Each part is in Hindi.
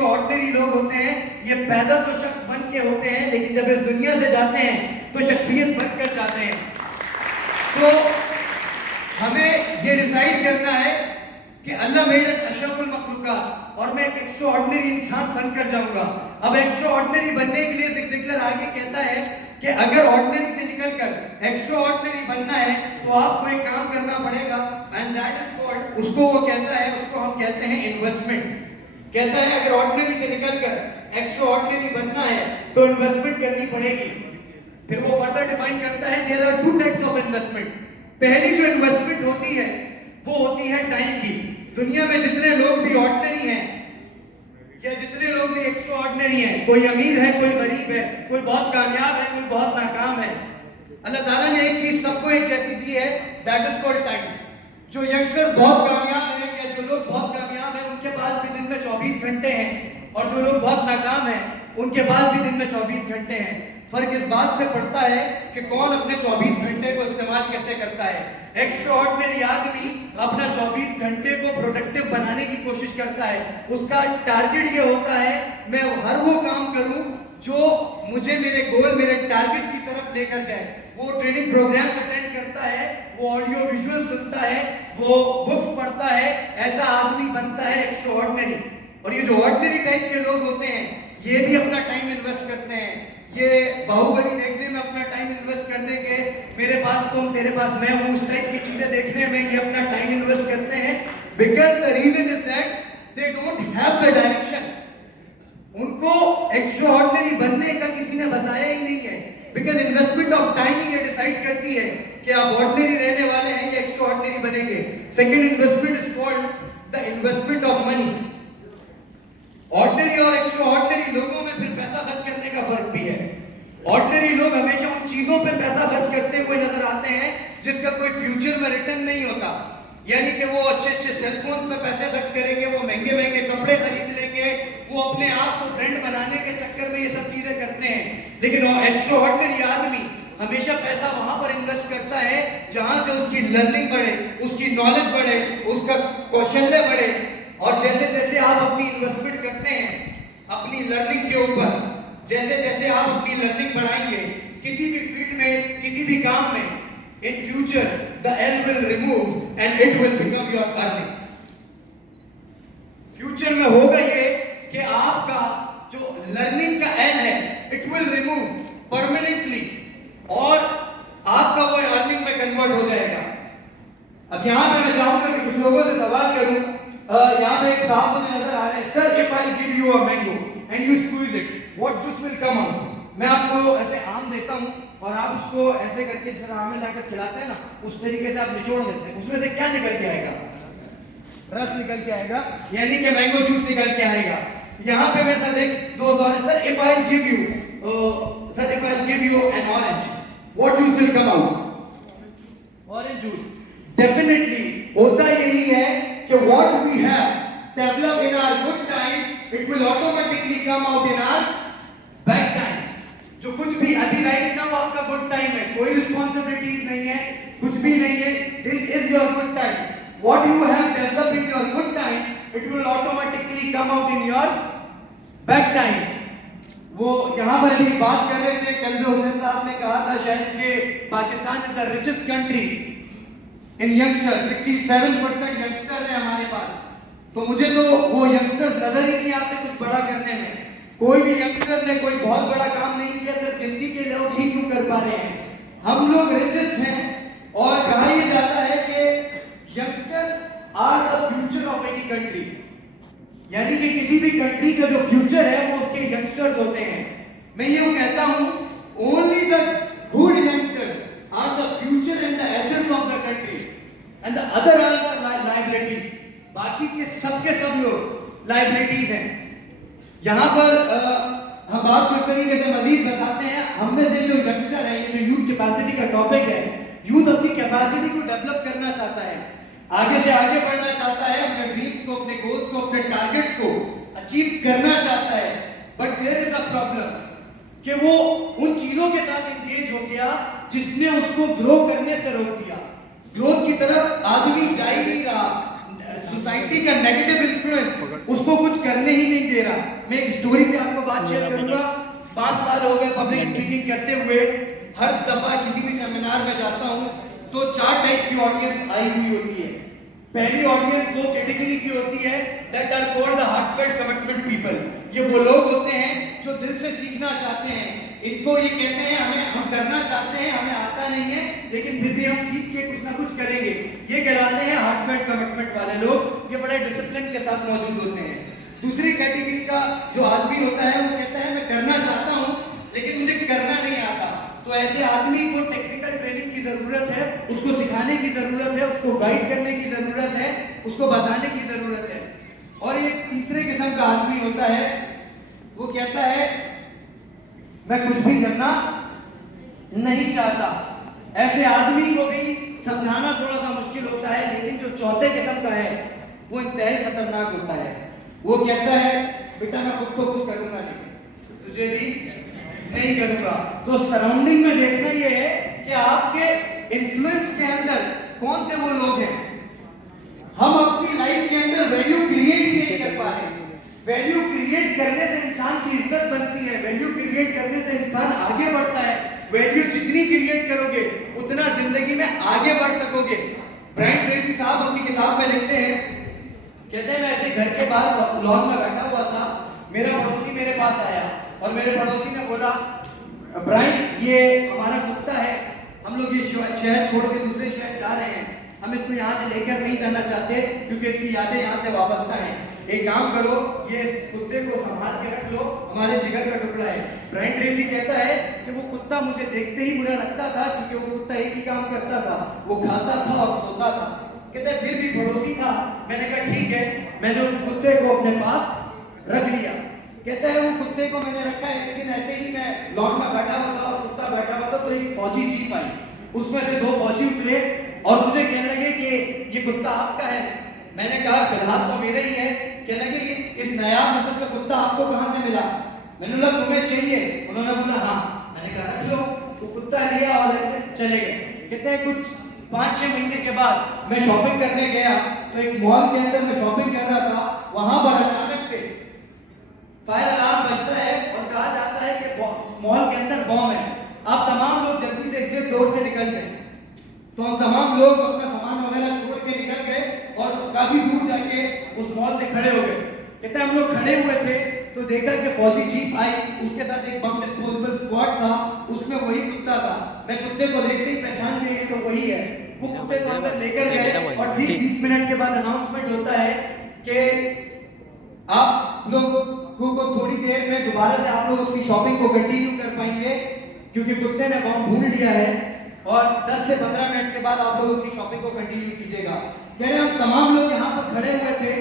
एक्स्ट्रा ऑर्डिनरी लोग होते हैं, ये पैदा तो शख्स बन के होते हैं, लेकिन जब इस दुनिया से जाते हैं तो शख्सियत बनकर जाते हैं। तो हमें ये डिसाइड करना है कि अल्लाह मेड अशरफुल मखलूकात और मैं एक एक्स्ट्रा ऑर्डिनरी इंसान बनकर जाऊंगा। अब एक्स्ट्रा ऑर्डिनरी बनने के लिए ज़िग ज़िगलर आगे कहता है कि अगर ऑर्डिनरी से निकलकर एक्स्ट्रा ऑर्डिनरी बनना है तो आपको एक काम करना पड़ेगा, एंड दैट इज कॉल्ड, उसको वो कहता है, उसको हम कहते हैं इन्वेस्टमेंट। कहता है अगर ऑर्डिनरी से निकलकर एक्स्ट्रा ऑर्डिनरी बनना है तो इन्वेस्टमेंट करनी पड़ेगी। फिर वो फर्दर डिफाइन करता है there are two types of investment. पहली जो इन्वेस्टमेंट होती है वो होती है टाइम की। दुनिया में जितने लोग भी ऑर्डिनरी हैं या जितने लोग भी एक्स्ट्रा ऑर्डिनरी हैं, कोई अमीर है, कोई गरीब है, कोई बहुत कामयाब है, कोई बहुत नाकाम है, अल्लाह ताला ने एक चीज सबको एक जैसी दी है, दैट इज कॉल्ड टाइम। जो यंगस्टर्स बहुत कामयाब हैं या जो लोग बहुत कामयाब हैं उनके पास भी दिन में 24 घंटे हैं, और जो लोग बहुत नाकाम हैं उनके पास भी दिन में 24 घंटे हैं। फर्क इस बात से पड़ता है कि कौन अपने 24 घंटे को इस्तेमाल कैसे करता है। एक्स्ट्रा ऑर्डिनरी आदमी अपना 24 घंटे को प्रोडक्टिव बनाने की कोशिश करता है। उसका टारगेट ये होता है मैं हर वो काम करूं जो मुझे मेरे गोल, मेरे टारगेट की तरफ लेकर जाए। वो ट्रेनिंग प्रोग्राम अटेंड करता है, वो ऑडियो विजुअल सुनता है, वो बुक्स पढ़ता है। ऐसा आदमी बनता है एक्स्ट्रा ऑर्डिनरी। और ये जो ऑर्डिनरी टाइप के लोग होते हैं ये भी अपना टाइम इन्वेस्ट करते हैं। ये बाहुबली देखने में अपना टाइम इन्वेस्ट कर देंगे, मेरे पास तुम तेरे पास मैं हूं, उस टाइप की चीजें देखने में ये अपना टाइम इन्वेस्ट करते हैं। Because the reason is that they don't have the direction. उनको एक्स्ट्रा ऑर्डिनरी बनने का किसी ने बताया ही नहीं है। बिकॉज इन्वेस्टमेंट ऑफ टाइम ही ये डिसाइड करती है कि आप ऑर्डिनरी रहने वाले हैं या एक्स्ट्रा ऑर्डिनरी बनेंगे। Second investment is called the investment of money. Ordinary और एक्स्ट्रा ऑर्डिनरी लोगों में फिर पैसा खर्च करने का फर्क भी है। ऑर्डिनरी लोग हमेशा उन चीजों पे पैसा खर्च करते हुए नजर आते हैं जिसका कोई फ्यूचर में रिटर्न नहीं होता। यानी कि वो अच्छे अच्छे सेलफोन्स पे पैसे खर्च करेंगे, वो महंगे महंगे कपड़े खरीद लेंगे, वो अपने आप को ब्रांड बनाने के चक्कर में ये सब चीजें करते हैं। लेकिन एक्स्ट्रा ऑर्डिनरी आदमी हमेशा पैसा वहां पर इन्वेस्ट करता है जहां से उसकी लर्निंग बढ़े, उसकी नॉलेज बढ़े, उसका कौशल्य बढ़े। और जैसे जैसे आप अपनी इन्वेस्टमेंट करते हैं अपनी लर्निंग के ऊपर, जैसे जैसे आप अपनी लर्निंग बढ़ाएंगे किसी भी फील्ड में, किसी भी काम में, in future the L will remove and it will become your earning. Future में होगा ये कि आपका जो लर्निंग का एल है इट विल रिमूव परमानेंटली और आपका वो अर्निंग में कन्वर्ट हो जाएगा। अब यहां पे मैं चाहूंगा कि कुछ लोगों से सवाल करूं। यहाँ पे एक साहब मुझे नजर आ रहे हैं। Sir, if I give you a mango and you squeeze it, what juice will come out? मैं आपको ऐसे आम देता हूँ और आप उसको ऐसे करके जैसे आम में लाकर खिलाते हैं ना, उस तरीके से आप निचोड़ देते हैं, उसमें से क्या निकल के आएगा? रस निकल के आएगा, यानी कि मैंगो जूस निकल के आएगा। यहाँ पे मेरे साथ एक दोस्त और है। Sir, if I give you N orange, what juice will come out? Orange juice. Definitely होता यही है कि what we have developed in our good time, it will automatically come out in our bad time. जो कुछ भी अभी राइट नाउ आपका गुड टाइम है, कोई रिस्पॉन्सिबिलिटीज नहीं है, कुछ भी नहीं है, this is your good time. What you have developed in your good time, it will automatically come out in your bad times. वो यहाँ पर भी बात कर रहे थे, कल भी हुसैन साहब ने कहा था शायद कि Pakistan is the richest country in youngster. 67% youngster है हमारे पास। तो मुझे तो वो यंगस्टर्स नजर ही नहीं आते कुछ बड़ा करने में। कोई भी यंगस्टर ने कोई बहुत बड़ा काम नहीं किया, सिर्फ गिनती के लोग ही क्यों कर पा रहे हैं। हम लोग रिचेस्ट हैं और कहा यह जाता है कि youngster are the future of any country. यानी कि किसी भी कंट्री का जो फ्यूचर है वो उसके यंगस्टर्स होते हैं। मैं ये कहता हूं only the good youngster are the future and the essence of the country and the other are the liabilities. बाकी के सब लोग लायबिलिटीज हैं। यहाँ पर हम आपको इस तरीके से मजीद बताते हैं। हम में से जो यंगस्टर है, ये जो यूथ कैपेसिटी का टॉपिक है, यूथ अपनी कैपेसिटी को डेवलप करना चाहता है, आगे से आगे बढ़ना चाहता है, अपने ड्रीम्स को, अपने गोल्स को, अपने टारगेट्स को अचीव करना चाहता है। But there is a problem कि वो उन चीजों के साथ एंगेज हो गया जिसने उसको ग्रो करने से रोक दिया। ग्रोथ की तरफ आदमी जा ही नहीं रहा। सोसाइटी का नेगेटिव इन्फ्लुएंस उसको कुछ करने ही नहीं दे रहा। मैं एक स्टोरी से आपको बात शेयर करूंगा। 5 साल हो गए पब्लिक स्पीकिंग करते हुए। हर दफा किसी भी सेमिनार में जाता हूं तो 4 टाइप की ऑडियंस आई हुई होती है। पहली ऑडियंस वो कैटेगरी की होती है that are called the heartfelt commitment people. ये वो लोग होते हैं जो दिल से सीखना चाहते हैं। इनको ये कहते हैं हम करना चाहते हैं, हमें आता नहीं है, लेकिन फिर भी हम सीख के कुछ ना कुछ करेंगे। ये कहलाते हैं हार्टफेल्ट कमिटमेंट वाले लोग। ये बड़े डिसिप्लिन के साथ मौजूद होते हैं। दूसरी कैटेगरी का जो आदमी होता है वो कहता है मैं करना चाहता हूँ लेकिन मुझे करना नहीं आता। तो ऐसे आदमी को टेक्निकल ट्रेनिंग की जरूरत है, उसको सिखाने की जरूरत है, उसको गाइड करने की जरूरत है, उसको बताने की जरूरत है। और एक तीसरे किस्म का आदमी होता है, वो कहता है मैं कुछ भी करना नहीं चाहता। ऐसे आदमी को भी समझाना थोड़ा सा मुश्किल होता है, लेकिन जो चौथे किस्म का है वो इंतहाई खतरनाक होता है। वो कहता है बेटा मैं खुद को कुछ करूंगा नहीं, तुझे भी नहीं करूंगा। तो सराउंडिंग में देखना ये है कि आपके इन्फ्लुएंस के अंदर कौन से वो लोग हैं। हम अपनी लाइफ के अंदर वैल्यू क्रिएट नहीं कर पा रहे। वैल्यू क्रिएट करने से इंसान की इज्जत बनती है, वैल्यू क्रिएट करने से इंसान आगे बढ़ता है। वैल्यू जितनी क्रिएट करोगे उतना जिंदगी में आगे बढ़ सकोगे। ब्रायन ट्रेसी साहब अपनी किताब में लिखते हैं, कहते हैं मैं ऐसे घर के बाहर लॉन में बैठा हुआ था, मेरा पड़ोसी मेरे पास आया और मेरे पड़ोसी ने बोला ब्रायन ये हमारा कुत्ता है, हम लोग ये शहर छोड़ के दूसरे शहर जा रहे हैं, हम इसको यहाँ से लेकर नहीं जाना चाहते क्योंकि इसकी यादें यहाँ से वाबस्ता हैं। एक काम करो, ये कुत्ते को संभाल के रख लो, हमारे जिगर का टुकड़ा है। ब्रायन ट्रेसी कहता है कि वो कुत्ता मुझे देखते ही बुरा लगता था क्योंकि वो कुत्ता एक ही काम करता था, वो खाता था और सोता था। कहते फिर भी पड़ोसी था, मैंने कहा ठीक है, मैंने उस कुत्ते को अपने पास रख लिया। कहता है वो कुत्ते को मैंने रखा है, एक दिन ऐसे ही मैं लॉन में बैठा हुआ था और कुत्ता बैठा हुआ था तो एक फौजी जीप आई, उसमें से 2 फौजी उतरे और मुझे कहने लगे कि ये कुत्ता आपका है। मैंने कहा फिलहाल तो मेरा ही है। कहने लगे ये इस नया नस्ल का कुत्ता आपको कहाँ से मिला? मैंने बोला तुम्हें चाहिए? उन्होंने बोला हाँ। मैंने कहा रख लो। वो कुत्ता लिया और चले गए। कहते हैं कुछ 5-6 महीने के बाद मैं शॉपिंग करने गया तो एक मॉल के अंदर मैं शॉपिंग कर रहा था, वहां पर अचानक से फायर अलार्म बजता है और कहा जाता है कि मॉल के अंदर बॉम्ब है, आप तमाम लोग जल्दी से एग्जिट डोर से निकल जाए। तो हम तमाम लोग अपना सामान वगैरह छोड़ के निकल गए और काफी दूर जाके उस मॉल से खड़े हो गए। कहते हम लोग खड़े हुए थे तो देखा कि फौजी जीप आई, उसके साथ एक बम डिस्पोजेबल स्क्वाड था, उसमें वही कुत्ता था। मैं कुत्ते को देखते ही पहचान गई तो वही है। वो कुत्ते को अंदर लेकर गए और ठीक 20 मिनट के बाद अनाउंसमेंट होता है कि आप लोग को थोड़ी देर में दोबारा से आप लोग अपनी शॉपिंग को कंटिन्यू कर पाएंगे क्योंकि कुत्ते ने बम ढूंढ लिया है और 10 से 15 मिनट के बाद आप लोग अपनी शॉपिंग को कंटिन्यू कीजिएगा। कह रहे हम तमाम लोग यहाँ पर खड़े हुए थे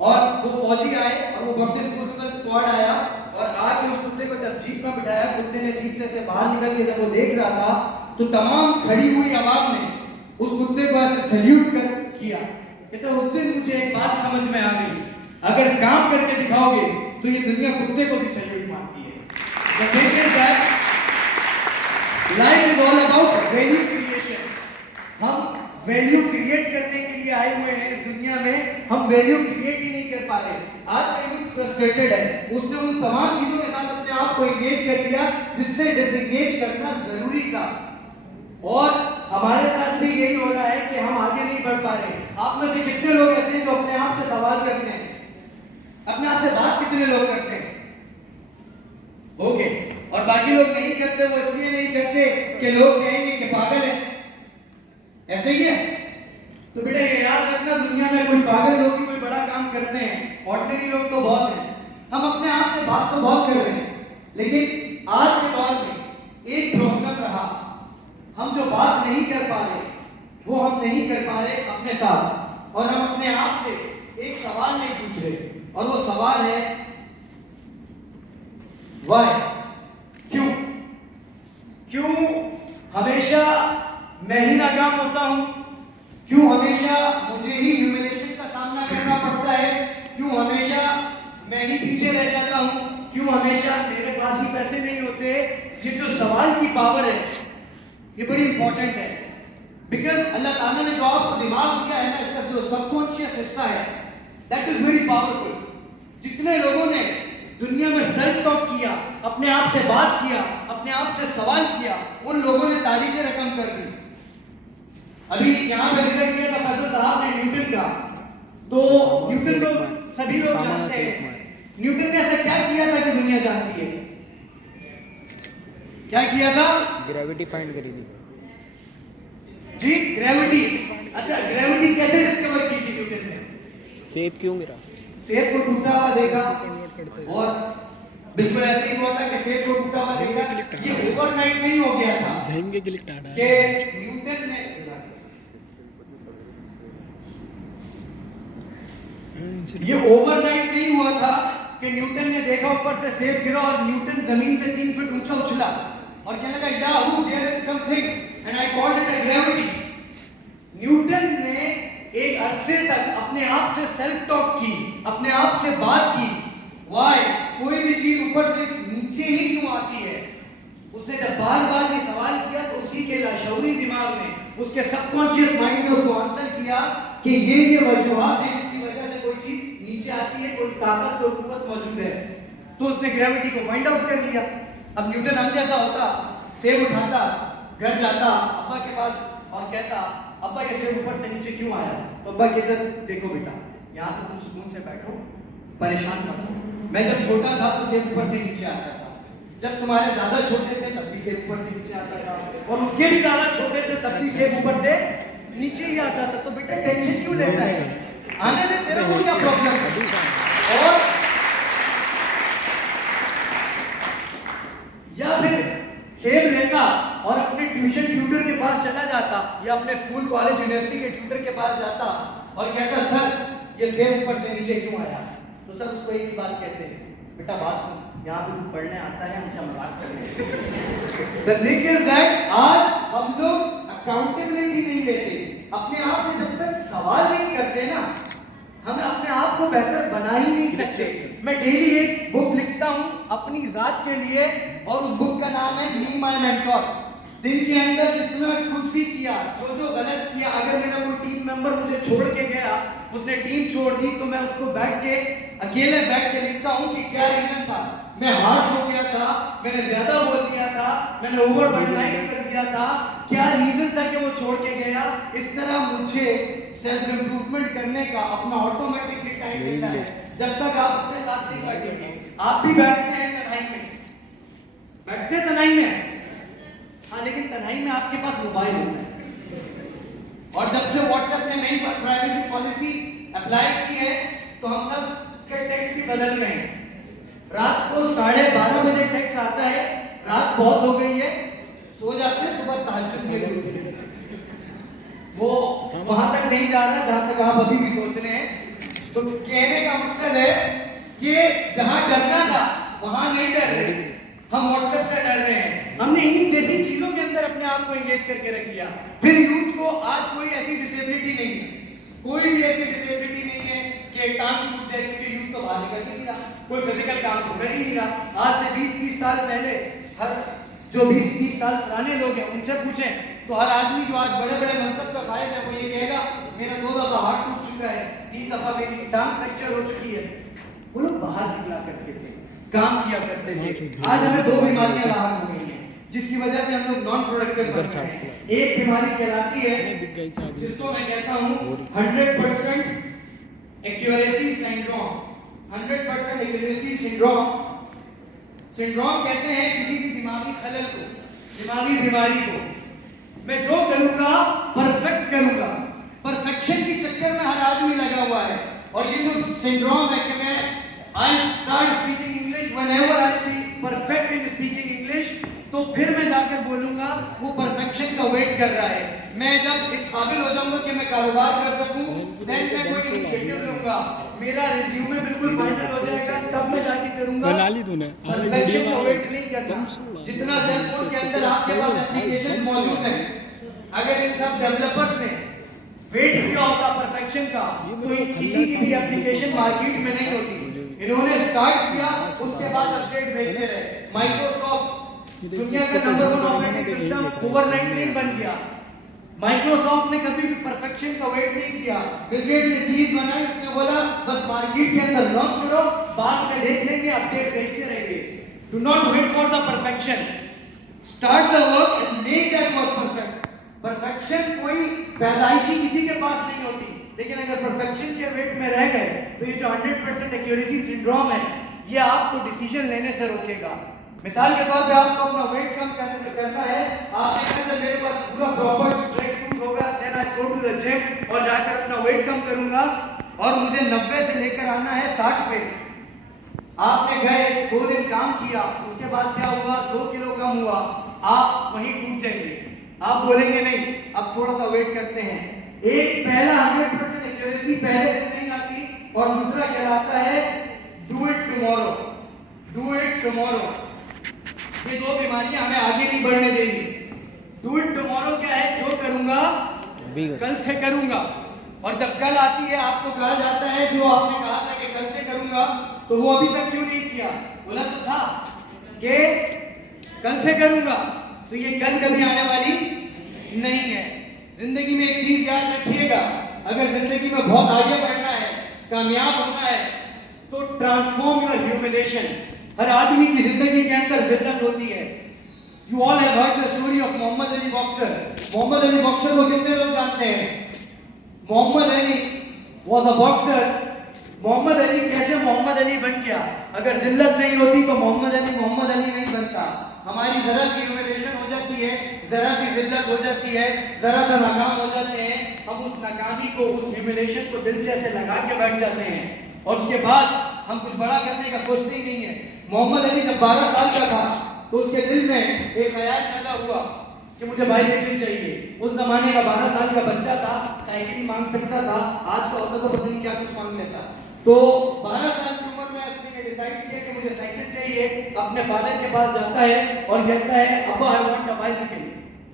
और वो फौजी आए और वो बम डिस्पोजेबल स्क्वाड आया और आके उस कुत्ते को जब जीप में बिठाया, कुत्ते ने जीप से बाहर निकल के जब वो देख रहा था तो तमाम खड़ी हुई आवाम ने उस कुत्ते को ऐसे सैल्यूट कर किया। कहते उस दिन मुझे एक बात समझ में आ गई, अगर काम करके दिखाओगे तो ये दुनिया कुत्ते को भी सैल्यूट मारती है। The thing is that life is all about value creation. हम वैल्यू क्रिएट करने के लिए आए हुए हैं इस दुनिया में, हम वैल्यू क्रिएट ही नहीं कर पा रहे। आज का यूथ फ्रस्ट्रेटेड है, उसने उन तमाम चीजों के साथ अपने आप को एंगेज कर लिया जिससे डिसएंगेज करना जरूरी था। और हमारे साथ भी यही हो रहा है कि हम आगे नहीं बढ़ पा रहे। आप में से कितने लोग ऐसे हैं जो अपने आप से सवाल करते हैं? अपने आप से बात कितने लोग करते हैं? ओके, और बाकी लोग नहीं करते, वो इसलिए नहीं करते कि लोग कहेंगे कि पागल है। ऐसे ही है। तो बेटा ये याद रखना, दुनिया में कोई पागल लोग ही कोई बड़ा काम करते हैं, ऑर्डिनरी लोग तो बहुत हैं। हम अपने आप से बात तो बहुत कर रहे हैं, लेकिन आज के दौर में एक प्रॉब्लम रहा, हम जो बात नहीं कर पा रहे वो हम नहीं कर पा रहे अपने साथ, और हम अपने आप से एक सवाल नहीं पूछ रहे, और वो सवाल है व्हाई? क्यों? क्यों हमेशा मैं ही नाकाम होता हूं? क्यों हमेशा मुझे ही ह्यूमिलेशन का सामना करना पड़ता है? क्यों हमेशा मैं ही पीछे रह जाता हूं? क्यों हमेशा मेरे पास ही पैसे नहीं होते? ये जो सवाल की पावर है ये बड़ी इंपॉर्टेंट है, बिकॉज अल्लाह ताला ने जो आपको दिमाग दिया है ना, इसका जो सबकॉन्शियस हिस्सा है, दैट इज वेरी पावरफुल। जितने लोगों ने अपने आप से बात किया, अपने आप से सवाल किया, उन लोगों ने तारीखें रकम कर दी। अभी यहाँ पे जिक्र किया था फैसल साहब ने न्यूटन का, तो न्यूटन को सभी लोग जानते हैं। न्यूटन ने ऐसा क्या किया था कि दुनिया जानती है? क्या किया था? ग्रेविटी फाइंड करी थी जी, ग्रेविटी। अच्छा, ग्रेविटी कैसे डिस्कवर की थी न्यूटन ने? सेब क्यों गिरा? सेब को टूटा हुआ देखा और बिल्कुल ऐसे ही हुआ था कि सेब को टूटा हुआ देखा। ये ओवरनाइट नहीं हो गया था कि न्यूटन ने, ये ओवरनाइट नहीं हुआ था कि न्यूटन ने देखा ऊपर से सेब गिरा और न्यूटन जमीन से 3 फीट ऊंचा उछला और कहने लगा yahoo there is something and I called it a gravity. Newton ने एक अरसे तक अपने आप से सेल्फ टॉक की, अपने आप से बात की, व्हाई कोई भी चीज ऊपर से नीचे ही क्यों आती है। उसने जब बार बार ये सवाल किया तो उसी के लाशऊरी दिमाग ने, उसके सबकॉन्शियस माइंड ने उसको आंसर किया कि ये वजूहात है जिसकी वजह से कोई चीज नीचे आती है, कोई ताकत, कोई कुव्वत मौजूद है। तो उसने ग्रेविटी को फाइंड आउट कर लिया। अब न्यूटन हम जैसा होता, सेब उठाता, घर जाता अब्बा के पास और कहता अब्बा ये सेब ऊपर से नीचे क्यों आया? तो अब्बा कहते देखो बेटा, यहाँ तो तुम सुकून से बैठो, परेशान मत हो। मैं जब छोटा था तो सेब ऊपर से नीचे आता था, जब तुम्हारे दादा छोटे थे तब भी सेब ऊपर से नीचे आता था, और उनके भी दादा छोटे थे तब भी सेब ऊपर से नीचे ही आता था। तो बेटा टेंशन क्यों लेता है? आने दे, तेरे को क्या प्रॉब्लम है? और या फिर सेब लेता और अपने ट्यूशन ट्यूटर के पास चला जाता या अपने स्कूल कॉलेज यूनिवर्सिटी के ट्यूटर के पास जाता और कहता सर ये सेब ऊपर से नीचे क्यों आया? तो सर उसको एक ही बात कहते हैं, बेटा बात सुन, यहाँ पे तू पढ़ने आता है, हम क्या मजाक कर रहे हैं? The thing is that आज हम लोग अकाउंटेबिलिटी नहीं लेते, अपने आप से जब तक सवाल नहीं करते ना, हमें अपने आप को बेहतर बना ही नहीं सकते। मैं डेली एक बुक लिखता हूँ अपनी जात के लिए और उस बुक का नाम है मी माय मेंटोर। दिन के अंदर जितना कुछ भी किया, जो जो गलत किया, अगर मेरा कोई टीम मेंबर मुझे छोड़ के गया, उसने टीम छोड़ दी, तो मैं उसको अकेले बैठ के लिखता हूँ कि क्या रीजन था। मैं हार्श हो गया था, मैंने ज्यादा बोल दिया था, मैंने ओवर बर्डनाइज कर दिया था, क्या रीजन था कि वो छोड़ के गया। इस तरह मुझे सेल्फ इम्प्रूवमेंट करने का अपना ऑटोमेटिकली टाइम मिलता है। जब तक आप अपने साथ नहीं बैठेंगे, आप भी बैठते हैं तन्हाई में, बैठते तन्हाई में, हाँ, लेकिन तन्हाई में आपके पास मोबाइल होता है। और जब से व्हाट्सएप ने नई प्राइवेसी पॉलिसी अप्लाई की है तो हम सब के टेक्स्ट भी बदल गए हैं। रात को 12:30 बजे टेक्स्ट आता है, रात बहुत हो गई है, सो जाते हैं, सुबह तहज्जुद में भी उठते हैं। वो वहां तक नहीं जा रहा जहां तक आप अभी भी सोच रहे हैं। तो कहने का मकसद है कि जहां डरना था वहां नहीं डर रहे, हम व्हाट्सएप से डर रहे हैं। हमने इन्हीं जैसी चीजों के अंदर अपने आप को एंगेज करके रख लिया। फिर यूथ को आज कोई ऐसी डिसेबिलिटी नहीं है, कोई भी ऐसी डिसेबिलिटी नहीं है कि टांग टूट जाए, क्योंकि यूथ तो बाहर निकल ही नहीं रहा, कोई फिजिकल काम तो कर ही नहीं रहा। आज से 20-30 साल पहले हर जो 20-30 साल पुराने लोग हैं उनसे पूछें तो हर आदमी जो आज बड़े बड़े मनसब का फायदा है वो ये कहेगा मेरा 2 दफा हाथ टूट चुका है, 3 दफा मेरी टांग फ्रैक्चर हो चुकी है। वो लोग बाहर निकला करते थे, काम किया करते थे। आज हमें 2 बीमारियां बाहर हो गई हैं जिसकी वजह से हम लोग नॉन प्रोडक्टिव बन रहे हैं। एक बीमारी कहलाती है जिसको मैं कहता हूँ 100% एक्यूरेसी सिंड्रोम। 100% एक्यूरेसी सिंड्रोम कहते हैं किसी भी दिमागी खलल को, दिमागी बीमारी को। मैं जो करूंगा परफेक्ट करूंगा, परफेक्शन की चक्कर में हर आदमी लगा हुआ है। और ये जो सिंड्रोम है कि मैं I start speaking English whenever I be perfect in speaking English, तो फिर मैं जाकर बोलूंगा, वो परफेक्शन का वेट कर रहा है। मैं जब इस काबिल हो जाऊंगा कि मैं कारोबार कर सकूं, देन मैं कोई इनिशिएटिव लूंगा, मेरा रिज्यूमे बिल्कुल फाइनल हो जाएगा, तब मैं जाके करूंगा। परफेक्शन का वेट नहीं करना। जितना सेल फोन के अंदर आपके पास एप्लीकेशन मौजूद है, अगर इन सब डेवलपर्स ने वेट किया होता परफेक्शन का तो किसी की भी एप्लीकेशन मार्केट में नहीं होती। इन्होंने स्टार्ट किया, उसके बाद अपडेट भेजते रहे। माइक्रोसॉफ्ट दुनिया का नंबर 1 ऑपरेटिंग सिस्टम ओवरनाइट नहीं बन गया। माइक्रोसॉफ्ट ने कभी भी परफेक्शन का वेट नहीं किया। बिल गेट्स ने चीज बनाई, उसने बोला बस मार्केट के अंदर लॉन्च करो, बाद में देख लेंगे, अपडेट भेजते रहेंगे। Do not wait for the perfection. Start the work and make that work perfect. Perfection कोई पैदाइशी किसी के पास नहीं होती, लेकिन अगर perfection के वेट में रह गए तो ये जो 100% एक्यूरेसी सिंड्रोम है, ये आपको डिसीजन लेने से रोकेगा। मिसाल के तौर पे आपको अपना वेट कम करना है, आप कहते हैं मेरे पास पूरा प्रॉपर ट्रैक सूट होगा, then I go to the gym और जाकर अपना वेट कम करूंगा और मुझे 90 से लेकर आना है 60 पे। आपने गए 2 दिन काम किया, उसके बाद क्या हुआ, 2 किलो कम हुआ, आप वहीं टूट जाएंगे। आप बोलेंगे नहीं, अब थोड़ा सा वेट करते हैं। एक पहला 100% एक्यूरेसी पहले दिन नहीं आती और दूसरा कहलाता है do it tomorrow. Do it tomorrow, ये 2 बीमारियां हमें आगे नहीं बढ़ने देंगी। डू इट टुमारो क्या है, जो करूंगा कल से करूंगा, और जब कल आती है आपको कहा जाता है जो आपने कहा था कि कल से करूंगा, तो वो अभी तक क्यों नहीं किया? बोला तो था कि कल से करूंगा, तो ये कल कभी आने वाली नहीं है। जिंदगी में एक चीज याद रखिएगा, अगर जिंदगी में बहुत आगे बढ़ना है, कामयाब होना है, तो ट्रांसफॉर्म योर ह्यूमिलेशन। हर आदमी की जिंदगी के अंदर जिद्दत होती है। You all have heard the story of Muhammad Ali boxer. Muhammad Ali boxer को कितने लोग जानते हैं? Muhammad Ali was a boxer. Muhammad Ali कैसे मोहम्मद अली बन गया? अगर जिल्लत नहीं होती तो मोहम्मद अली नहीं बनता। हमारी जरा सी ह्यूमिलेशन हो जाती है, जरा सी जिल्लत हो जाती है, जरा सा नाकाम हो जाते हैं, हम उस नाकामी को, उस ह्यूमिलेशन को दिल से ऐसे लगा के बैठ जाते हैं और उसके बाद हम कुछ बड़ा करने का सोचते ही नहीं है। मोहम्मद अली जब 12 साल का था तो उसके दिल में एक ख्याल पैदा हुआ कि मुझे बाइसाइकिल चाहिए। उस जमाने का 12 साल का बच्चा था, साइकिल मांग सकता था, आज का होता तो पता नहीं क्या कुछ मांग लेता। तो 12 साल की उम्र में उसने डिसाइड किया कि मुझे साइकिल चाहिए। अपने फादर के पास जाता है और कहता है अब्बा आई वांट अ बाइसाइकिल।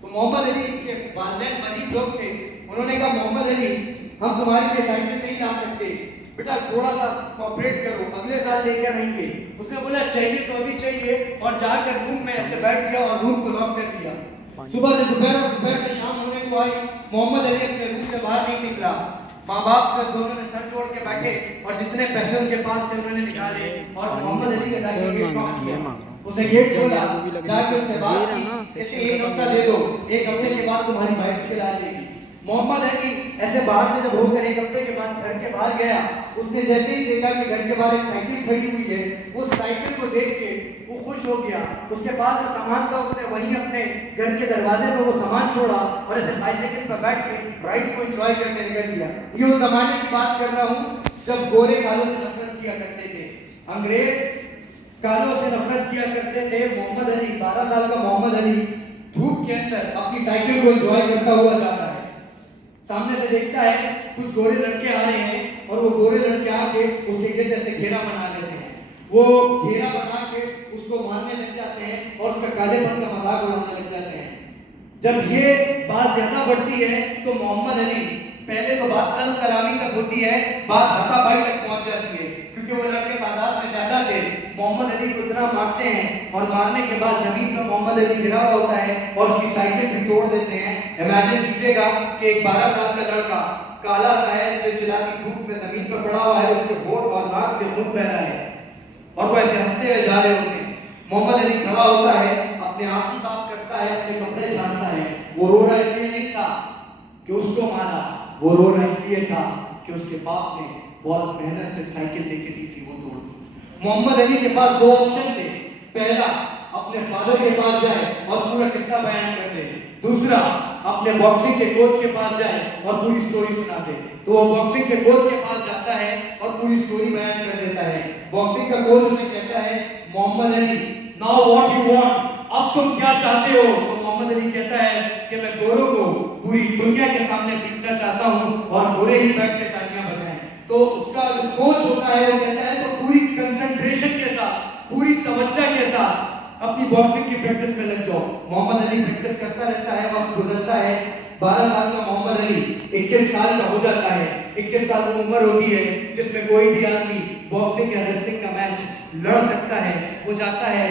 तो मोहम्मद अली के वालिदैन गरीब लोग थे, उन्होंने कहा मोहम्मद अली हम तुम्हारे लिए साइकिल नहीं ला सकते, बेटा थोड़ा सा कोऑपरेट करो, अगले साल लेकर आएंगे। उसने बोला चाहिए तो अभी चाहिए, और जाकर रूम में ऐसे बैठ गया और रूम को लॉक कर दिया। सुबह से दोपहर और दोपहर से शाम होने को आई, मोहम्मद अली अपने रूम से बाहर नहीं निकला। माँ बाप दोनों ने सर जोड़ के बैठे और जितने पैसे उनके पास थे उन्होंने निकाले और मोहम्मद अली के जाके गेट नॉक किया। उसने गेट खोला, जाके उससे बात की, एक हफ्ता दे दो, एक हफ्ते के बाद तुम्हारी बाइसाइकिल आ जाएगी। मोहम्मद अली ऐसे बाहर से जब होकर एक हफ्ते के बाद घर के बाहर गया, उसने जैसे ही देखा कि घर के बाहर एक साइकिल खड़ी हुई है, उस साइकिल को देख के वो खुश हो गया। उसके पास जो सामान था उसने वहीं अपने घर के दरवाजे पर वो सामान छोड़ा और ऐसे बाइसाइकिल पर बैठ के राइड को एंजॉय करने निकल गया। ये उस जमाने की बात कर रहा हूँ जब गोरे कालों से नफरत किया करते थे, अंग्रेज कालों से नफरत किया करते थे। मोहम्मद अली 12 साल का मोहम्मद अली धूप के अंदर अपनी साइकिल को एंजॉय करता हुआ जा रहा है। सामने से देखता है कुछ गोरे लड़के आ रहे हैं और वो गोरे लड़के आके उसके गिर्द से घेरा बना लेते हैं। वो घेरा बना के उसको मारने लग जाते हैं और उसका कालेपन का मजाक उड़ाने लग जाते हैं। जब ये बात ज्यादा बढ़ती है तो मोहम्मद अली, पहले तो बात अल कलामी तक होती है, बात हाथापाई तक पहुंच जाती है, क्योंकि वो लड़के तादाद में ज्यादा थे। मोहम्मद अली को इतना मारते हैं और मारने के बाद जमीन पर मोहम्मद अली गिरा हुआ होता है और उसकी साइकिल भी तोड़ देते हैं। इमेजिन कीजिएगा कि एक 12 साल का लड़का काला सा है, चिलचिलाती धूप में जमीन पर पड़ा हुआ है, उसके होठ और नाक से खून बह रहा है और वो ऐसे हंसते हुए जा रहे होते हैं। मोहम्मद अली खड़ा होता है, अपने आंसू साफ करता है, अपने कपड़े छानता है। वो रो रहा इसलिए नहीं था कि उसको मारा, वो रो रहा इसलिए था कि उसके बाप ने बहुत मेहनत से साइकिल लेके दी थी, वो तोड़ दी। मोहम्मद अली के पास 2 ऑप्शन थे, पहला अपने फादर के पास जाए और पूरा किस्सा बयान कर दे, दूसरा अपने बॉक्सिंग के कोच के पास जाए और पूरी स्टोरी सुना दे। तो वो बॉक्सिंग के कोच के पास जाता है और पूरी स्टोरी बयान कर देता है। बॉक्सिंग का कोच उसे कहता है Muhammad Ali now what you want, अब तुम क्या चाहते हो? तो मोहम्मद अली कहता है कि मैं गोरों को पूरी दुनिया के सामने पीटना चाहता हूं और गोरे ही बैठ के तालियां बजाएं। तो उसका जो कोच होता है वो कहता है तो पूरी कंसंट्रेशन के साथ, पूरी तवज्जो के साथ अपनी बॉक्सिंग की प्रैक्टिस में लग जाओ। मोहम्मद अली प्रैक्टिस करता रहता है, वक्त गुजरता है। 12 साल का मोहम्मद अली 21 साल का हो जाता है। 21 साल की उम्र होती है जिसमें कोई भी आदमी बॉक्सिंग या रेसलिंग का मैच लड़ सकता है। वो जाता है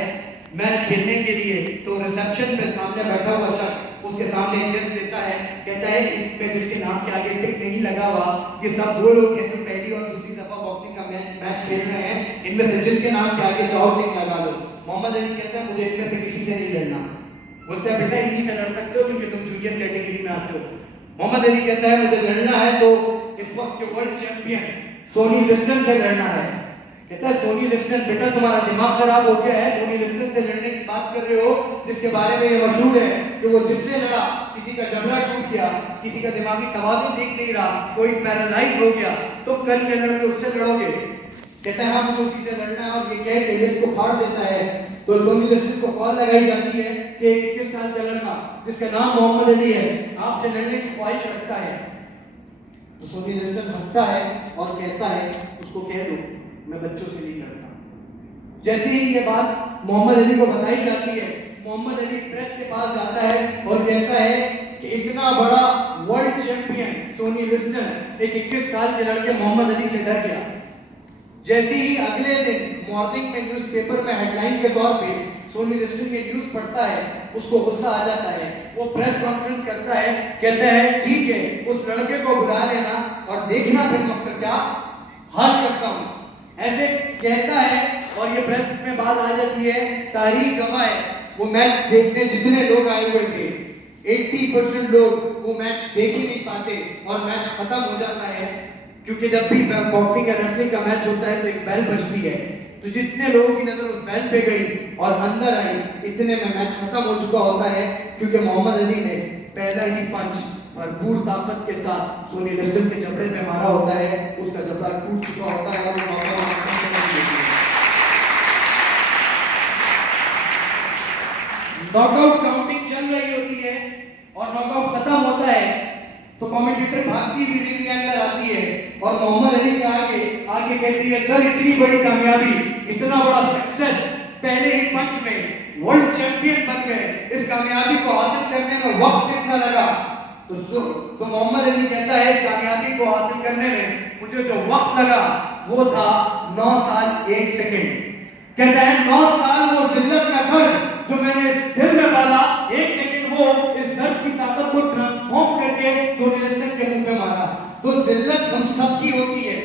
मैच खेलने के लिए, तो रिसेप्शन पे सामने बैठा हुआ शख्स उसके सामने एक लिस्ट देता है, कहता है इसमें जिसके नाम के आगे टिक नहीं लगा हुआ, ये सब वो लोग हैं जो पहली और दूसरी दफा बॉक्सिंग का मैच खेल रहे हैं, इनमें से जिसके नाम के आगे चाहो टिक लगा लो। मोहम्मद अली कहता है मुझे इनमें से किसी से नहीं लड़ना। बोलते हैं बेटा इन्हीं से लड़ सकते हो क्योंकि तुम जूनियर कैटेगरी में आते हो। मोहम्मद अली कहता है मुझे लड़ना है तो इस वक्त के वर्ल्ड चैंपियन सोनी लिस्टन से लड़ना है। कहता है सोनी लिस्टन बेटा तुम्हारा दिमाग खराब हो गया है, सोनी लिस्टन से लड़ने की बात कर रहे हो जिसके बारे में ये मशहूर है कि वो जिससे लड़ा किसी का जबड़ा टूट गया, किसी का दिमागी तवाज़ुन ठीक नहीं रहा, कोई पैरालाइज हो गया, तो कल के लड़के उससे लड़ोगे। कहता है हाँ मुझे उसी से लड़ना है। और ये कह के लिस्ट को फाड़ देता है तो सोनी लिस्टन को कॉल लगाई जाती है कि 21 साल का लड़का जिसका नाम मोहम्मद अली है आपसे लड़ने की ख्वाहिश रखता है। तो सोनी लिस्टन हंसता है और कहता है उसको कह दो मैं बच्चों से नहीं लड़ता। जैसे ही ये बात मोहम्मद अली को बताई जाती है, मोहम्मद अली प्रेस के पास जाता है और कहता है कि इतना बड़ा वर्ल्ड चैंपियन सोनी लिस्टन एक 21 साल के लड़के मोहम्मद अली से डर गया। जैसे ही अगले दिन मॉर्निंग में न्यूज़पेपर में हेडलाइन के तौर पे सोनी लिस्टन ये न्यूज़ पढ़ता है, उसको गुस्सा आ जाता है। वो प्रेस कॉन्फ्रेंस करता है, कहता है ठीक है उस लड़के को बुला लेना और देखना फिर मैं उसका क्या हाल करता हूँ। ऐसे कहता है और ये प्रेस में बात आ जाती है। तारीख गवाह है वो मैच देखने जितने लोग आए हुए थे 80% लोग वो मैच देख ही नहीं पाते और मैच खत्म हो जाता है, क्योंकि जब भी बॉक्सिंग या रेसलिंग का मैच होता है तो एक बेल बजती है। तो जितने लोगों की नजर उस बेल पे गई और अंदर आई इतने में मैच खत्म हो चुका होता है, क्योंकि मोहम्मद अली ने पहला ही पंच भरपूर ताकत के साथ सोनी लिस्टन के जबड़े में मारा होता है। उसका जबड़ा टूट चुका होता है और नॉकआउट काउंटिंग चल रही होती है और नॉकआउट खत्म होता है तो कमेंटेटर भागती हुई रिंग के अंदर आती है और मोहम्मद अली के आगे कहती है सर इतनी बड़ी कामयाबी, इतना बड़ा सक्सेस, पहले ही पंच में वर्ल्ड चैंपियन बन गए, इस कामयाबी को हासिल करने में वक्त कितना लगा? तो मोहम्मद अली कहता है इस कामयाबी को हासिल करने में मुझे जो वक्त लगा वो था 9 साल 1 सेकंड। कहता है 9 साल वो जिल्लत का दर्द जो मैंने दिल में पाला, 1 सेकंड वो इस दर्द की ताकत को ट्रांसफॉर्म करके सोनी लिस्टन के मुंह पे मारा। तो जिल्लत हम सबकी होती है।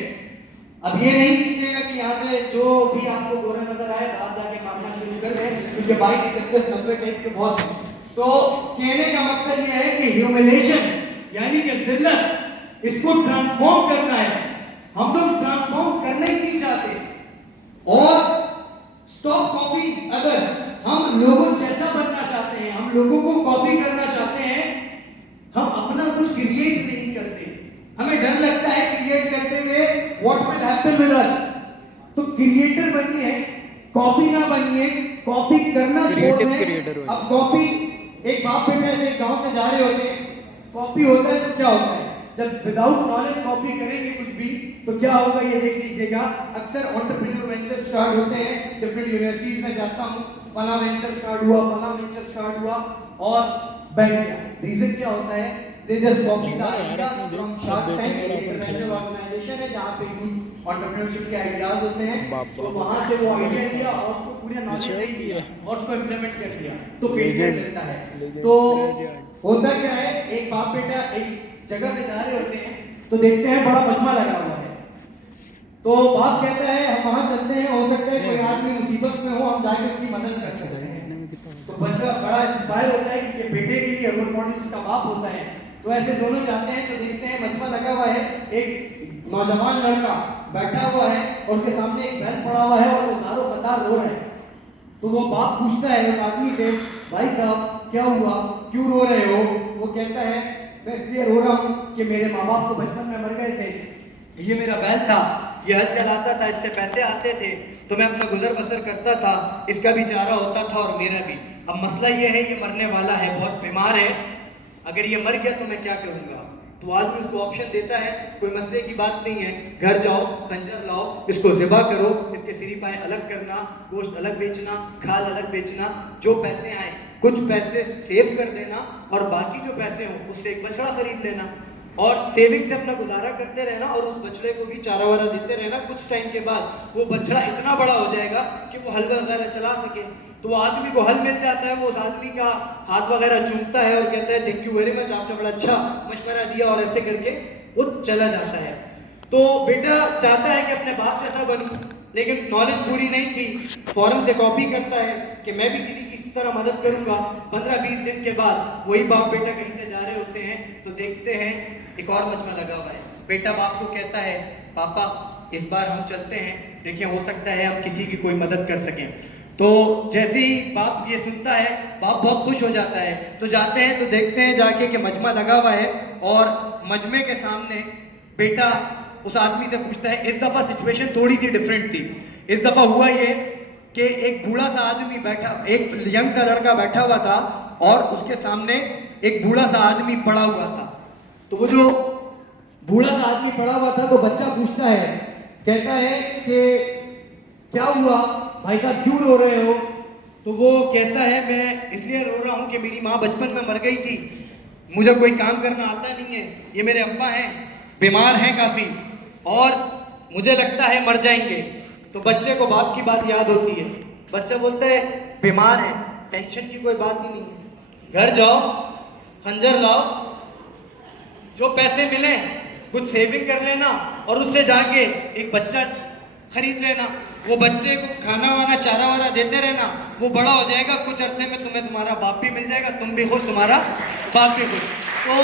अब ये नहीं कीजिएगा कि यहाँ पे जो भी आपको गोरा नजर आए बाहर जाके मारना शुरू कर दें, क्योंकि 22-23-90 टाइप के बहुत। तो कहने का मकसद ये है कि ह्यूमिलेशन यानी कि जिल्लत इसको ट्रांसफॉर्म करना है। हम लोग ट्रांसफॉर्म करना ही नहीं चाहते और स्टॉप कॉपी अदर, हम लोगों जैसा बनना चाहते हैं, हम लोगों को कॉपी करना चाहते हैं, हम अपना कुछ क्रिएट नहीं करते। हमें डर लगता है क्रिएट करते हुए what will happen with us. तो क्रिएटर बनिए, कॉपी ना बनिए, कॉपी करना छोड़ दें। अब कॉपी एक बाप बेटा ऐसे गांव से जा रहे होते हैं, कॉपी होता है तो क्या होता है, जब विदाउट नॉलेज कॉपी करेंगे कुछ भी तो क्या होगा ये देख लीजिएगा। अक्सर एंटरप्रेन्योर वेंचर स्टार्ट होते हैं, डिफरेंट यूनिवर्सिटीज में जाता हूँ, फला वेंचर स्टार्ट हुआ, फला वेंचर स्टार्ट हुआ और बैठ गया। रीजन क्या होता है, they just copy the idea from Shark Tank, international organisation है जहाँ पे यूथ एंटरप्रेन्योरशिप के आइडियाज होते हैं। तो वहाँ से वो आइडिया लिया और उसको पूरा नॉलेज नहीं दिया और उसको इम्प्लीमेंट कर दिया तो फेलियर मिलता है। तो होता क्या है, एक बाप बेटा एक जगह से जा रहे होते हैं तो देखते हैं बड़ा मजमा लगा हुआ है। तो बाप कहता है हम वहाँ चलते हैं, हो सकता है कोई आदमी मुसीबत में हो, हम जाके उसकी मदद कर सकते हैं। तो बच्चा बड़ा इंस्पायर होता है क्योंकि बेटे के लिए रोल मॉडल उसका बाप होता है। तो ऐसे दोनों जाते हैं तो देखते हैं मजमा लगा हुआ है, एक नौजवान लड़का बैठा हुआ है और उसके सामने एक बैल पड़ा हुआ है और वो दारो कतार रो रहे हैं। तो वो बाप पूछता है उस आदमी से, भाई साहब क्या हुआ, क्यों रो रहे हो? वो कहता है मैं इसलिए रो रहा हूँ कि मेरे माँ बाप तो बचपन में मर गए थे, ये मेरा बैल था, ये हल चलाता था, इससे पैसे आते थे तो मैं अपना गुजर बसर करता था, इसका भी चारा होता था और मेरा भी। अब मसला ये है ये मरने वाला है, बहुत बीमार है, अगर ये मर गया तो मैं क्या करूँगा? तो आदमी उसको ऑप्शन देता है, कोई मसले की बात नहीं है, घर जाओ, खंजर लाओ, इसको ज़िबा करो, इसके सिरी पाए अलग करना, गोश्त अलग बेचना, खाल अलग बेचना, जो पैसे आए कुछ पैसे सेव कर देना और बाकी जो पैसे हों उससे एक बछड़ा खरीद लेना और सेविंग से अपना गुजारा करते रहना और उस बछड़े को भी चारा वारा देते रहना। कुछ टाइम के बाद वो बछड़ा इतना बड़ा हो जाएगा कि वो हल वगैरह चला सके। तो वो आदमी को हल मिल जाता है, वो उस आदमी का हाथ वगैरह चूमता है और कहता है थैंक यू वेरी मच, आपने बड़ा अच्छा मशवरा दिया, और ऐसे करके वो चला जाता है। तो बेटा चाहता है कि अपने बाप जैसा बनूं, लेकिन नॉलेज पूरी नहीं थी, फौरन से कॉपी करता है कि मैं भी किसी की इस तरह मदद करूंगा। 15-20 दिन के बाद वही बाप बेटा कहीं से जा रहे होते हैं तो देखते हैं एक और मजमा लगा हुआ है। बेटा बाप को कहता है, पापा इस बार हम चलते हैं, देखिए हो सकता है हम किसी की कोई मदद कर सकें। तो जैसे ही बाप ये सुनता है, बाप बहुत खुश हो जाता है। तो जाते हैं तो देखते हैं जाके कि मजमा लगा हुआ है, और मजमे के सामने बेटा उस आदमी से पूछता है। इस दफ़ा सिचुएशन थोड़ी सी डिफरेंट थी। इस दफ़ा हुआ ये कि एक बूढ़ा सा आदमी बैठा, एक यंग सा लड़का बैठा हुआ था और उसके सामने एक बूढ़ा सा आदमी पड़ा हुआ था। तो वो जो बूढ़ा सा आदमी पड़ा हुआ था, तो बच्चा पूछता है, कहता है कि क्या हुआ भाई साहब, क्यों रो रहे हो? तो वो कहता है, मैं इसलिए रो रहा हूँ कि मेरी माँ बचपन में मर गई थी, मुझे कोई काम करना आता नहीं है, ये मेरे अब्बा हैं, बीमार हैं काफ़ी, और मुझे लगता है मर जाएंगे। तो बच्चे को बाप की बात याद होती है। बच्चा बोलता है, बीमार है, टेंशन की कोई बात ही नहीं है, घर जाओ, खंजर लाओ, जो पैसे मिले कुछ सेविंग कर लेना और उससे जाके एक बच्चा खरीद लेना। वो बच्चे को खाना वाना चारा वारा देते रहना, वो बड़ा हो जाएगा, कुछ अरसे में तुम्हें तुम्हारा बाप भी मिल जाएगा, तुम भी खुश, तुम्हारा बाप भी खुश। तो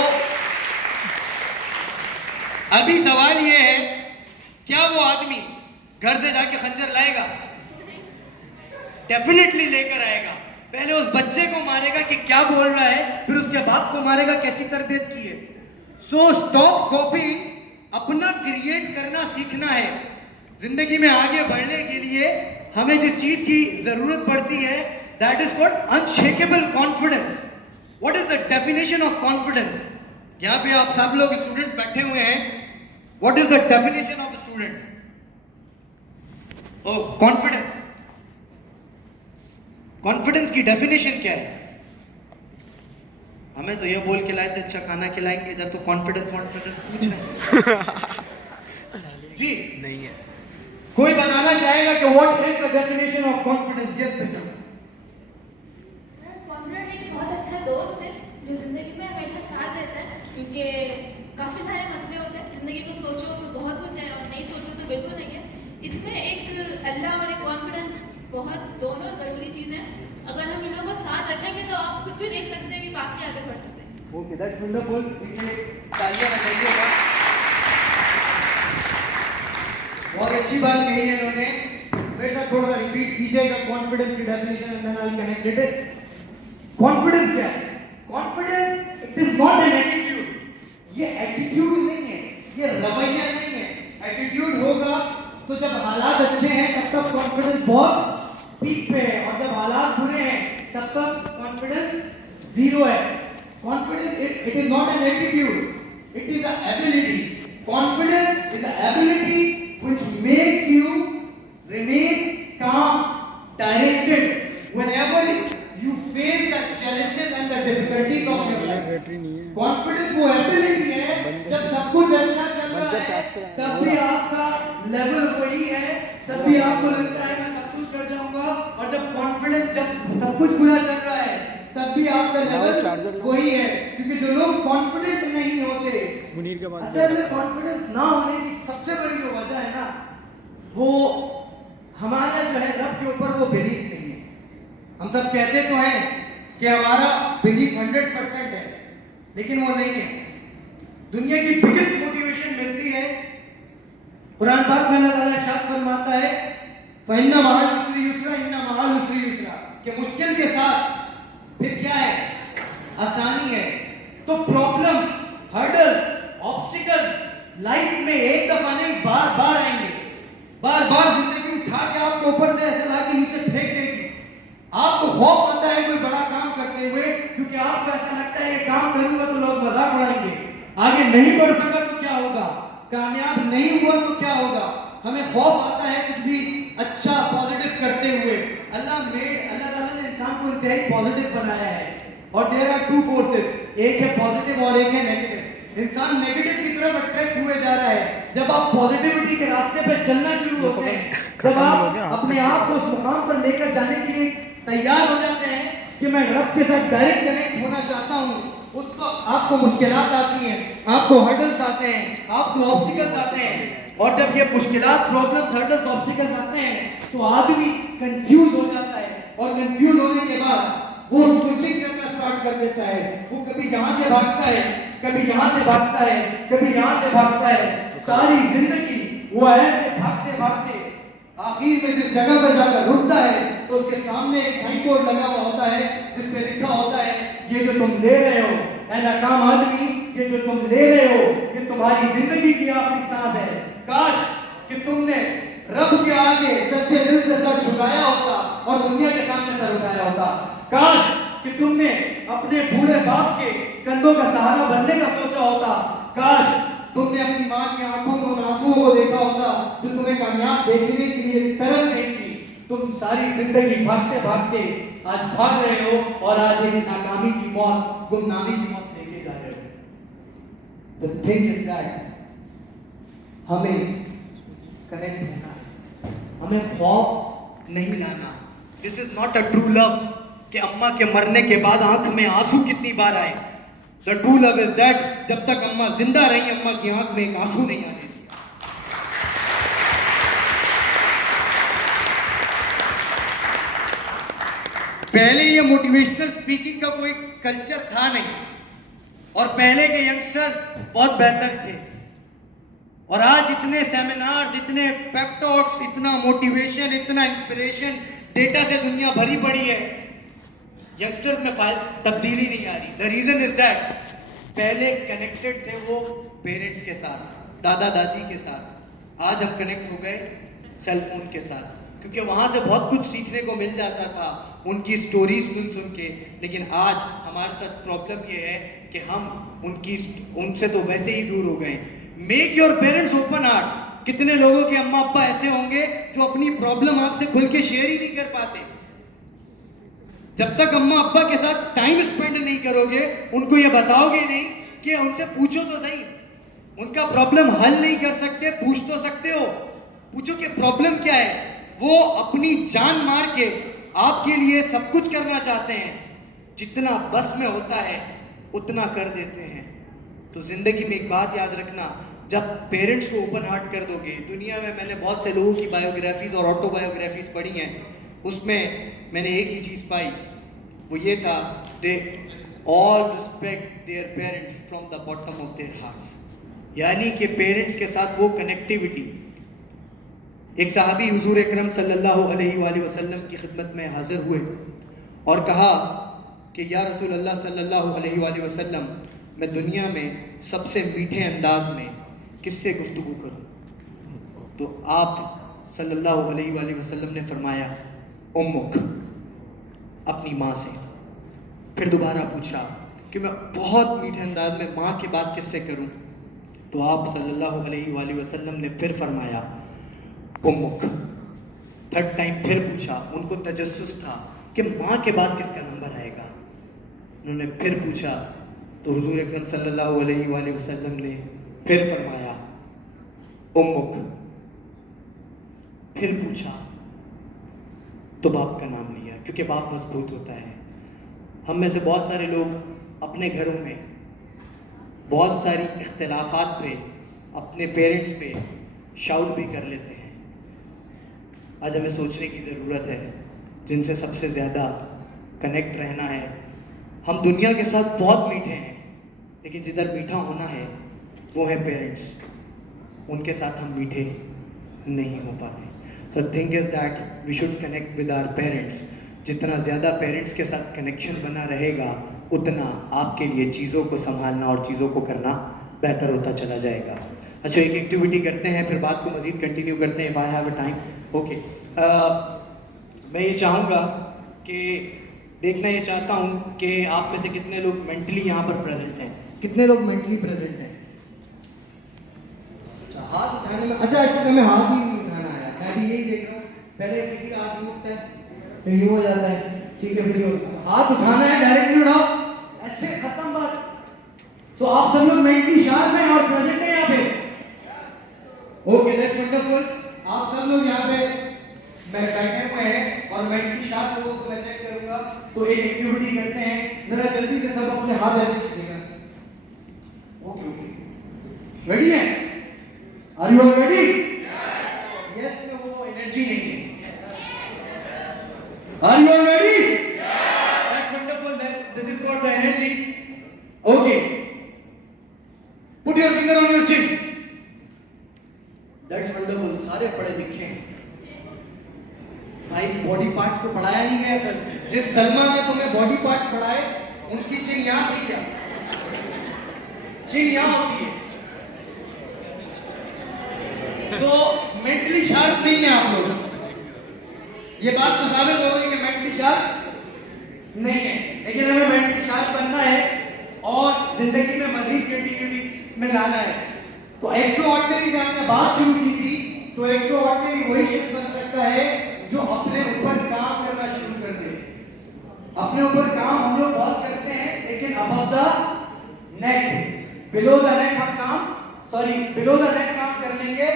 अभी सवाल ये है, क्या वो आदमी घर से जाके खंजर लाएगा? डेफिनेटली लेकर आएगा। पहले उस बच्चे को मारेगा कि क्या बोल रहा है, फिर उसके बाप को मारेगा, कैसी तरबियत की है। सो स्टॉप कॉपी, अपना क्रिएट करना सीखना है। जिंदगी में आगे बढ़ने के लिए हमें जिस चीज की जरूरत पड़ती है, that is called unshakeable confidence. What is the definition of confidence? यहाँ पे आप सब लोग स्टूडेंट्स बैठे हुए हैं, what is the definition of students? Oh confidence, confidence की डेफिनेशन क्या है? हमें तो ये बोल के लाए थे अच्छा खाना खिलाएंगे, इधर तो कॉन्फिडेंस पूछ रहे हैं। जी नहीं है। कोई बताना चाहेगा कि what is the definition of confidence? Yes बेटा। सर, कॉन्फिडेंट एक बहुत अच्छा दोस्त है जो जिंदगी में हमेशा साथ देता है, क्योंकि काफ़ी सारे मसले होते हैं जिंदगी को, सोचो तो बहुत कुछ है और नहीं सोचो तो बिल्कुल नहीं है। इसमें एक अल्लाह और एक कॉन्फिडेंस बहुत दोनों ज़रूरी चीज़ें हैं। अगर हम इन लोगों को साथ रखेंगे तो आप खुद भी देख सकते हैं कि काफ़ी आगे बढ़ सकते हैं। Okay, that's wonderful. तालियां बजाइएगा। बहुत अच्छी बात कही है इन्होंने। मेरे साथ थोड़ा सा रिपीट कीजिएगा कॉन्फिडेंस की definition, and then I will connect it. Confidence क्या है? Confidence it is not an attitude. ये एटीट्यूड नहीं है, ये रवैया नहीं है। एटीट्यूड होगा तो जब हालात अच्छे हैं तब तक कॉन्फिडेंस बहुत पीक पे है, और जब हालात बुरे हैं तब तक कॉन्फिडेंस जीरो है। Confidence it is not an attitude, it is a ability. Confidence is a ability which makes you remain calm, directed whenever you face the challenges and the difficulties of your life. Confidence वो ability है, जब सब कुछ अच्छा चल रहा है तब भी आपका लेवल वही है, तब भी आपको लगता है मैं सब कुछ कर जाऊंगा, और जब कॉन्फिडेंस, जब सब कुछ बुरा चल रहा है तब भी आपका लेवल वही है। क्योंकि जो लोग कॉन्फिडेंट नहीं होते, मुनीर के बाद असल में कॉन्फिडेंस ना होने की सबसे बड़ी जो वजह है ना, वो हमारा जो है रब के ऊपर वो बिलीफ नहीं है। हम सब कहते तो हैं कि हमारा बिलीफ 100% है, लेकिन वो नहीं है। दुनिया की बिगेस्ट मोटिवेशन मिलती है कुरान पाक में। अल्लाह ताला इरशाद फरमाता है, फइन्ना मअल उसरी युसरा, इन्ना मअल उसरी युसरा, कि मुश्किल के साथ फिर क्या है? आसानी है। तो प्रॉब्लम्स, हर्डल्स, ऑब्स्टिकल्स लाइफ में एक दफा नहीं बार बार आएंगे। बार बार जिंदगी उठा के आपको ऊपर से ऐसे ला के नीचे फेंक देगी। आपको खौफ आता है कोई बड़ा काम करते हुए, क्योंकि आपको ऐसा लगता है ये काम करूंगा तो लोग मजाक उड़ाएंगे, आगे नहीं बढ़ सका तो क्या होगा, कामयाब नहीं हुआ तो क्या होगा। हमें खौफ आता है कुछ भी अच्छा पॉजिटिव करते हुए। अल्लाह ताला ने इंसान को इंतहाई पॉजिटिव बनाया है, और देयर आर टू फोर्सेस, एक है पॉजिटिव और एक है नेगेटिव। इंसान नेगेटिव की तरफ अट्रैक्ट हुए जा रहा है। जब आप पॉजिटिविटी के रास्ते पे चलना शुरू होते हैं, जब आप अपने आप को उस मुकाम पर लेकर जाने के लिए तैयार हो जाते हैं कि मैं रब के साथ डायरेक्ट कनेक्ट होना चाहता हूँ, उसको आपको मुश्किलात आती हैं, आपको हर्डल्स आते हैं, आपको ऑब्स्टिकल्स आते हैं, और जब ये मुश्किलात, प्रॉब्लम, हर्डल्स, ऑब्स्टिकल्स आते हैं तो आदमी कंफ्यूज हो जाता है, और कंफ्यूज होने के बाद वो स्विचिंग करना स्टार्ट कर देता है। वो कभी यहाँ से भागता है, कभी यहाँ से भागता है, कभी यहाँ से भागता है। सारी जिंदगी वो ऐसे भागते भागते आखिर में जिस जगह पर जाकर रुकता है तो उसके सामने एक साइन बोर्ड लगा हुआ होता है जिस पे लिखा होता है, ये जो तुम ले रहे हो ऐ नाकाम आदमी, ये जो तुम ले रहे हो ये तुम्हारी जिंदगी की आखिरी सांस है। काश कि तुमने रब के आगे सच्चे दिल से सर झुकाया होता और दुनिया के सामने सर उठाया होता। काश कि तुमने अपने बूढ़े बाप के कंधों का सहारा बनने का सोचा होता। काश तुमने अपनी माँ की आंखों में उन आंसुओं को देखा होता जो तुम्हें कामयाब देखने के लिए तरस रही थी। तुम सारी जिंदगी भागते भागते आज भाग रहे हो और आज एक नाकामी की मौत, गुमनामी की मौत लेके जा रहे हो। The thing is that हमें कनेक्ट होना है, हमें खौफ नहीं लाना। This is not a true love कि अम्मा के मरने के बाद आंख में आंसू कितनी बार आए। The true love is that जब तक अम्मा जिंदा रही अम्मा की आंख में एक आंसू नहीं आने दिया। पहले ये मोटिवेशनल स्पीकिंग का कोई कल्चर था नहीं, और पहले के यंगस्टर्स बहुत बेहतर थे, और आज इतने सेमिनार्स, इतने पेप टॉक्स, इतना मोटिवेशन, इतना इंस्पिरेशन, डेटा से दुनिया भरी पड़ी है, यंगस्टर्स में तब्दीली नहीं आ रही। द रीजन इज दैट पहले कनेक्टेड थे वो पेरेंट्स के साथ, दादा दादी के साथ। आज हम कनेक्ट हो गए सेल फोन के साथ, क्योंकि वहाँ से बहुत कुछ सीखने को मिल जाता था उनकी स्टोरीज सुन सुन के। लेकिन आज हमारे साथ प्रॉब्लम ये है कि हम उनसे तो वैसे ही दूर हो गए। Make your parents open heart. कितने लोगों के अम्मा अब्बा ऐसे होंगे जो अपनी प्रॉब्लम आपसे खुल के शेयर ही नहीं कर पाते। जब तक अम्मा अब्बा के साथ टाइम स्पेंड नहीं करोगे, उनको ये बताओगे नहीं कि उनसे पूछो तो सही, उनका प्रॉब्लम हल नहीं कर सकते, पूछ तो सकते हो, पूछो कि प्रॉब्लम क्या है। वो अपनी जान मार के आपके लिए सब कुछ करना चाहते हैं, जितना बस में होता है उतना कर देते हैं। तो जिंदगी में एक बात याद रखना, जब पेरेंट्स को ओपन हार्ट कर दोगे, दुनिया में मैंने बहुत से लोगों की बायोग्राफीज और ऑटोबायोग्राफीज पढ़ी हैं, उसमें मैंने एक ही चीज़ पाई, वो ये था, they all respect their parents from the bottom of their hearts. यानी कि पेरेंट्स के साथ वो कनेक्टिविटी। एक सहाबी हुजूर अकरम सल्लल्लाहु अलैहि वसल्लम की खिदमत में हाजिर हुए और कहा कि या रसूल अल्लाह सल्लल्लाहु अलैहि वसल्लम, मैं दुनिया में सबसे मीठे अंदाज में किससे गुफ्तगू करूं? तो आप सल्लल्लाहु अलैहि वसल्लम ने फरमाया, उम्मुक, अपनी माँ से। फिर दोबारा पूछा कि मैं बहुत मीठे अंदाज में माँ की बात किससे करूं? तो आप सल्लल्लाहु अलैहि वसल्लम ने फिर फरमाया, उम्मुक। थर्ड टाइम फिर पूछा, उनको तजस्सुस था कि माँ के बाद किसका नंबर आएगा। उन्होंने फिर पूछा तो हुजूर अकरम सल्लल्लाहु अलैहि वसल्लम ने फिर फरमाया, उम्मुक। फिर पूछा तो बाप का नाम लिया, क्योंकि बाप मजबूत होता है। हम में से बहुत सारे लोग अपने घरों में बहुत सारी इख्तिलाफात पे अपने पेरेंट्स पे शाउट भी कर लेते हैं। आज हमें सोचने की ज़रूरत है, जिनसे सबसे ज़्यादा कनेक्ट रहना है। हम दुनिया के साथ बहुत मीठे हैं, लेकिन जिधर मीठा होना है वो है पेरेंट्स, उनके साथ हम मीठे नहीं हो पा रहे। So the thing is that we should connect with our parents. जितना ज़्यादा पेरेंट्स के साथ कनेक्शन बना रहेगा, उतना आपके लिए चीज़ों को संभालना और चीज़ों को करना बेहतर होता चला जाएगा। अच्छा, एक एक्टिविटी करते हैं, फिर बात को मज़ीद कंटिन्यू करते हैं, if I have a time. Okay, मैं ये चाहूँगा कि देखना ये चाहता हूँ कि आप में से कितने लोग मेंटली यहाँ पर प्रेजेंट हैं। कितने लोग मेंटली प्रेजेंट हैं? अच्छा, हाथ उठाने में, अच्छा एक्चुअली हमें हाथ ही नहीं उठाना है, मैं भी यही देख रहा हूँ। पहले किसी का हाथ उठता है, फिर यूँ हो जाता है, ठीक है, फिर हाथ उठाना है, डायरेक्टली उठाओ, ऐसे खत्म बात। तो आप सब लोग मेंटली शार्प हैं और प्रेजेंट हैं यहाँ पे। Okay, that's wonderful. आप सब लोग यहाँ पे बैठे हुए हैं और मेंटली शार्प लोगों को मैं चेक करूंगा। तो एक एक्टिविटी करते हैं, जरा जल्दी से सब अपने हाथ ऐसे कीजिएगा। ओके ओके, रेडी हैं? Are you all ready? Yes में वो एनर्जी नहीं है। Are you all ready? That's wonderful, this is called the energy. Okay, put your finger on your chin. That's wonderful, सारे पढ़े लिखे हैं भाई। बॉडी पार्ट्स को पढ़ाया नहीं गया था। जिस सलमा ने तुम्हें बॉडी पार्ट्स पढ़ाए उनकी चिन यहाँ थी क्या? चिन यहाँ होती है। तो मेंटली शार्प नहीं है आप लोग। ये बात तो साबित हो गई कि मेंटली शार्प नहीं है, लेकिन हमें मेंटली शार्प बनना है और जिंदगी में मजीद क्रिएटिविटी में लाना है। तो एक्स्ट्रा ऑर्डिनरी से हमने बात शुरू की थी। तो एक्स्ट्रा ऑर्डिनरी वही शख्स बन सकता है जो अपने ऊपर काम करना शुरू कर दे। अपने ऊपर काम हम लोग बहुत करते हैं, लेकिन above the neck, below the neck हम काम, सॉरी बिलो द नेक काम कर लेंगे,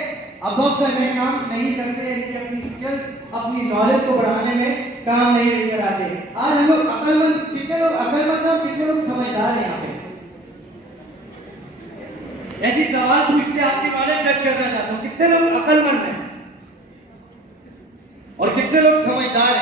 अबव द नेक काम नहीं करते, यानी कि अपनी स्किल्स, अपनी नॉलेज को बढ़ाने में काम नहीं लेकर आते। आज हम लोग अकलमंद, कितने लोग अकलमंद हैं, कितने लोग समझदार हैं? यहाँ पे ऐसी सवाल पूछते आपकी नॉलेज जज करना चाहता हूँ, कितने लोग